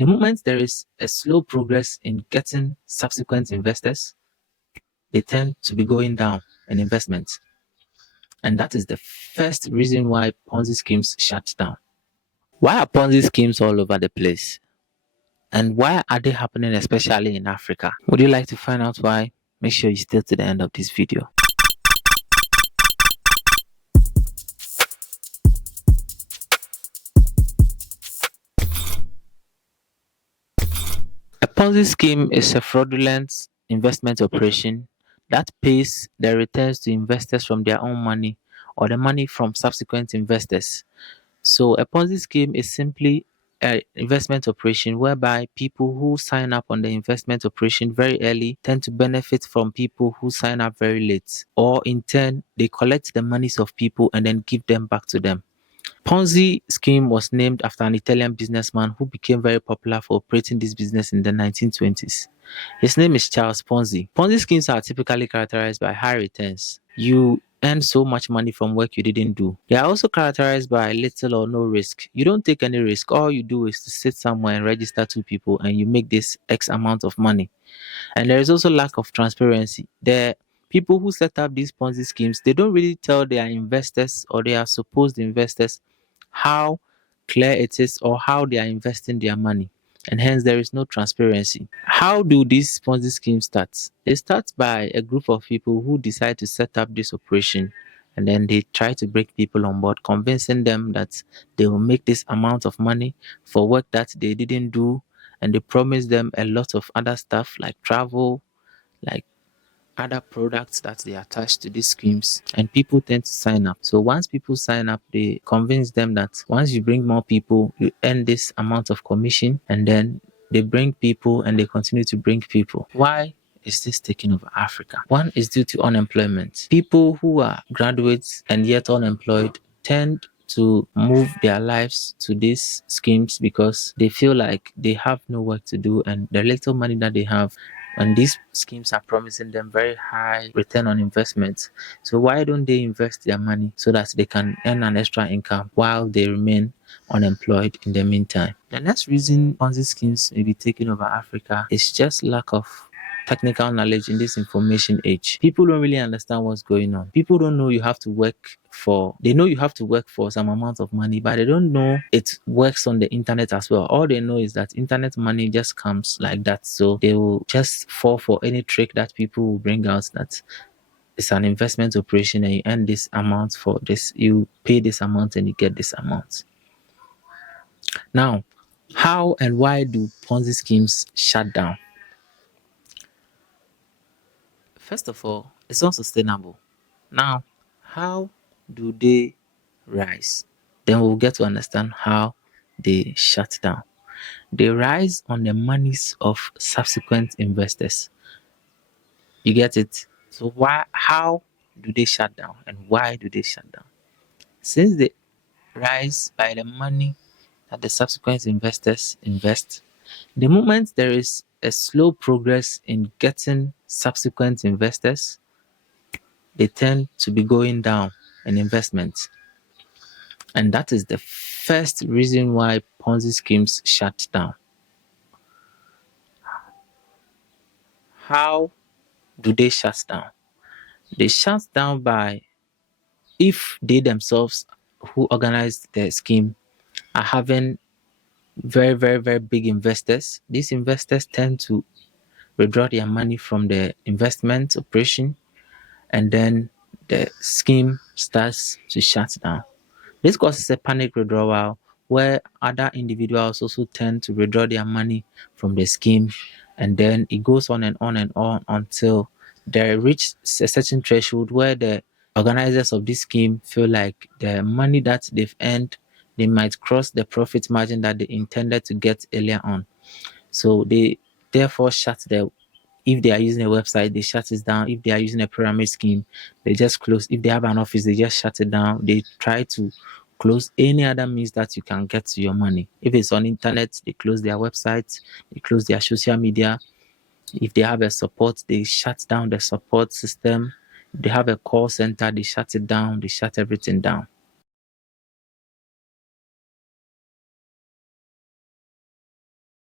The moment there is a slow progress in getting subsequent investors, they tend to be going down in investment. And that is the first reason why Ponzi schemes shut down. Why are Ponzi schemes all over the place? And why are they happening especially in Africa? Would you like to find out why? Make sure you stay to the end of this video. A Ponzi scheme is a fraudulent investment operation that pays the returns to investors from their own money or the money from subsequent investors. So a Ponzi scheme is simply an investment operation whereby people who sign up on the investment operation very early tend to benefit from people who sign up very late, or in turn they collect the monies of people and then give them back to them. Ponzi scheme was named after an Italian businessman who became very popular for operating this business in the 1920s. His name is Charles Ponzi. Ponzi schemes are typically characterized by high returns. You earn so much money from work you didn't do. They are also characterized by little or no risk. You don't take any risk. All you do is to sit somewhere and register two people and you make this X amount of money. And there is also lack of transparency. The people who set up these Ponzi schemes, they don't really tell their investors or their supposed investors how clear it is or how they are investing their money. And hence there is no transparency. How do these Ponzi schemes start? They start by a group of people who decide to set up this operation, and then they try to bring people on board, convincing them that they will make this amount of money for work that they didn't do, and they promise them a lot of other stuff like travel, like other products that they attach to these schemes, and people tend to sign up. So once people sign up, they convince them that once you bring more people, you earn this amount of commission, and then they bring people and they continue to bring people. Why is this taking over Africa? One is due to unemployment. People who are graduates and yet unemployed tend to move their lives to these schemes because they feel like they have no work to do, and the little money that they have, and these schemes are promising them very high return on investment. So why don't they invest their money so that they can earn an extra income while they remain unemployed in the meantime? The next reason Ponzi schemes may be taking over Africa is just lack of technical knowledge in this information age. People don't really understand what's going on. People don't know you have to work for, they know you have to work for some amount of money, but they don't know it works on the internet as well. All they know is that internet money just comes like that. So they will just fall for any trick that people will bring out, that it's an investment operation and you earn this amount for this, you pay this amount and you get this amount. Now, how and why do Ponzi schemes shut down? First of all, it's not sustainable. Now, how do they rise? Then we'll get to understand how they shut down. They rise on the monies of subsequent investors. You get it? So how do they shut down, and why do they shut down? Since they rise by the money that the subsequent investors invest, the moment there is a slow progress in getting subsequent investors, they tend to be going down in investment. And that is the first reason why Ponzi schemes shut down. How do they shut down? They shut down by, if they themselves who organized the scheme are having very, very, very big investors, these investors tend to withdraw their money from the investment operation, and then the scheme starts to shut down. This causes a panic withdrawal where other individuals also tend to withdraw their money from the scheme, and then it goes on and on and on until they reach a certain threshold where the organizers of this scheme feel like the money that they've earned, they might cross the profit margin that they intended to get earlier on. So they therefore shut the, if they are using a website, they shut it down. If they are using a pyramid scheme, they just close. If they have an office, they just shut it down. They try to close any other means that you can get to your money. If it's on internet, they close their websites, they close their social media. If they have a support, they shut down the support system. If they have a call center, they shut it down, they shut everything down.